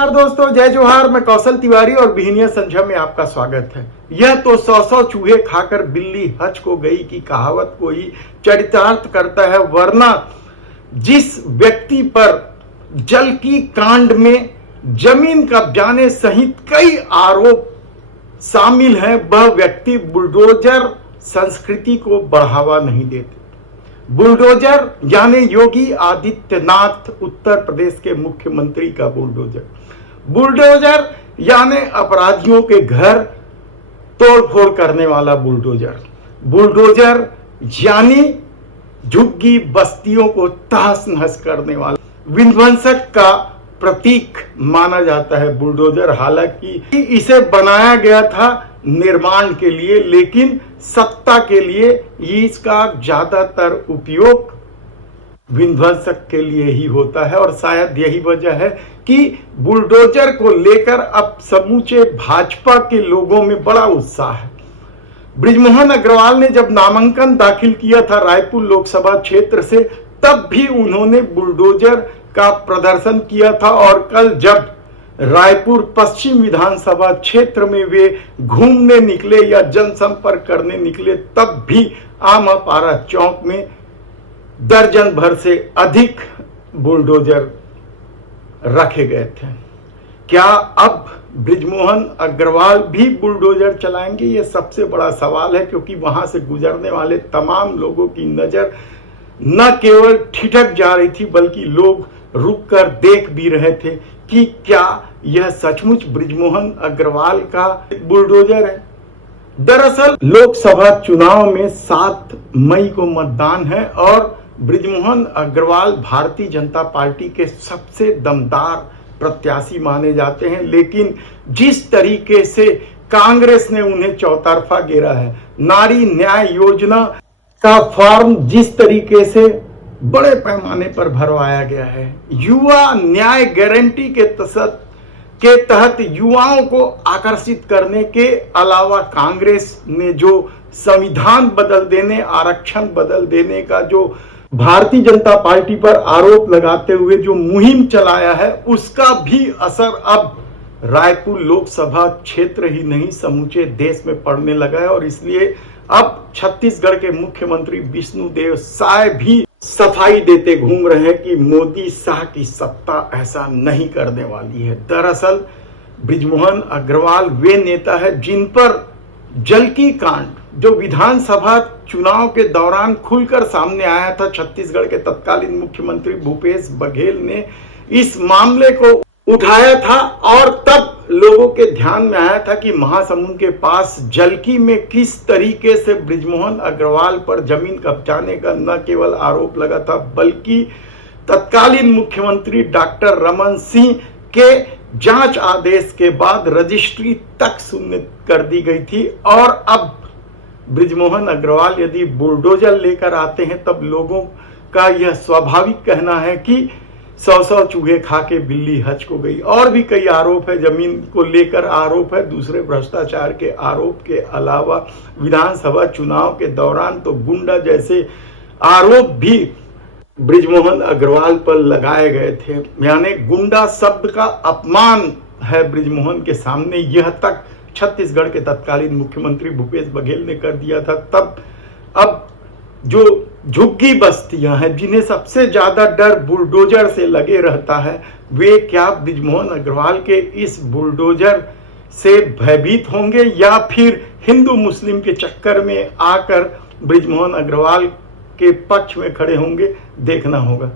नमस्कार दोस्तों, जय जोहार। मैं कौशल तिवारी और बिहनिया संझा में आपका स्वागत है। यह तो 100 चूहे खाकर बिल्ली हज को गई की कहावत को ही चरितार्थ करता है, वरना जिस व्यक्ति पर जल की कांड में जमीन कब्जाने सहित कई आरोप शामिल हैं, वह व्यक्ति बुलडोजर संस्कृति को बढ़ावा नहीं देते। बुलडोजर यानी योगी आदित्यनाथ उत्तर प्रदेश के मुख्यमंत्री का बुलडोजर। बुलडोजर यानी अपराधियों के घर तोड़फोड़ करने वाला बुलडोजर। बुलडोजर यानी झुग्गी बस्तियों को तहस नहस करने वाला विध्वंसक का प्रतीक माना जाता है बुलडोजर। हालांकि इसे बनाया गया था निर्माण के लिए, लेकिन सत्ता के लिए इसका ज्यादातर उपयोग विध्वंसक के लिए ही होता है। और शायद यही वजह है कि बुलडोजर को लेकर अब समूचे भाजपा के लोगों में बड़ा उत्साह है। बृजमोहन अग्रवाल ने जब नामांकन दाखिल किया था रायपुर लोकसभा क्षेत्र से, तब भी उन्होंने बुलडोजर का प्रदर्शन किया था। और कल जब रायपुर पश्चिम विधानसभा क्षेत्र में वे घूमने निकले या जनसंपर्क करने निकले, तब भी आमापारा चौक में दर्जन भर से अधिक बुलडोजर रखे गए थे। क्या अब बृजमोहन अग्रवाल भी बुलडोजर चलाएंगे? ये सबसे बड़ा सवाल है, क्योंकि वहां से गुजरने वाले तमाम लोगों की नजर न केवल ठिठक जा रही थी, बल्कि लोग रुककर देख भी रहे थे कि क्या यह सचमुच बृजमोहन अग्रवाल का बुलडोजर है। दरअसल लोकसभा चुनाव में 7 मई को मतदान है और बृजमोहन अग्रवाल भारतीय जनता पार्टी के सबसे दमदार प्रत्याशी माने जाते हैं। लेकिन जिस तरीके से कांग्रेस ने उन्हें चौतरफा घेरा है, नारी न्याय योजना का फॉर्म जिस तरीके से बड़े पैमाने पर भरवाया गया है, युवा न्याय गारंटी के तहत युवाओं को आकर्षित करने के अलावा कांग्रेस ने जो संविधान बदल देने, आरक्षण बदल देने का जो भारतीय जनता पार्टी पर आरोप लगाते हुए जो मुहिम चलाया है, उसका भी असर अब रायपुर लोकसभा क्षेत्र ही नहीं समूचे देश में पड़ने लगा है। और इसलिए अब छत्तीसगढ़ के मुख्यमंत्री विष्णुदेव साय भी सफाई देते घूम रहे हैं कि मोदी शाह की सत्ता ऐसा नहीं करने वाली है। दरअसल बृजमोहन अग्रवाल वे नेता है जिन पर जल की कांड जो विधानसभा चुनाव के दौरान खुलकर सामने आया था, छत्तीसगढ़ के तत्कालीन मुख्यमंत्री भूपेश बघेल ने इस मामले को उठाया था और तब लोगों के ध्यान में आया था कि महासमुंद के पास जलकी में किस तरीके से बृजमोहन अग्रवाल पर जमीन कब्जाने का न केवल आरोप लगा था, बल्कि तत्कालीन मुख्यमंत्री डॉक्टर रमन सिंह के जांच आदेश के बाद रजिस्ट्री तक शून्य कर दी गई थी। और अब बृजमोहन अग्रवाल यदि बुलडोजर लेकर आते हैं, तब लोगों का यह स्वाभाविक कहना है कि 100 चूहे खा के बिल्ली हज को गई। और भी कई आरोप है, जमीन को लेकर आरोप है, दूसरे भ्रष्टाचार के आरोप के अलावा विधानसभा चुनाव के दौरान तो गुंडा जैसे आरोप भी बृजमोहन अग्रवाल पर लगाए गए थे। यानी गुंडा शब्द का अपमान है बृजमोहन के सामने, यह तक छत्तीसगढ़ के तत्कालीन मुख्यमंत्री भूपेश बघेल ने कर दिया था। तब अब जो झुग्गी बस्तियां हैं जिन्हें सबसे ज्यादा डर बुलडोजर से लगे रहता है, वे क्या बृजमोहन अग्रवाल के इस बुलडोजर से भयभीत होंगे या फिर हिंदू मुस्लिम के चक्कर में आकर बृजमोहन अग्रवाल के पक्ष में खड़े होंगे? देखना होगा।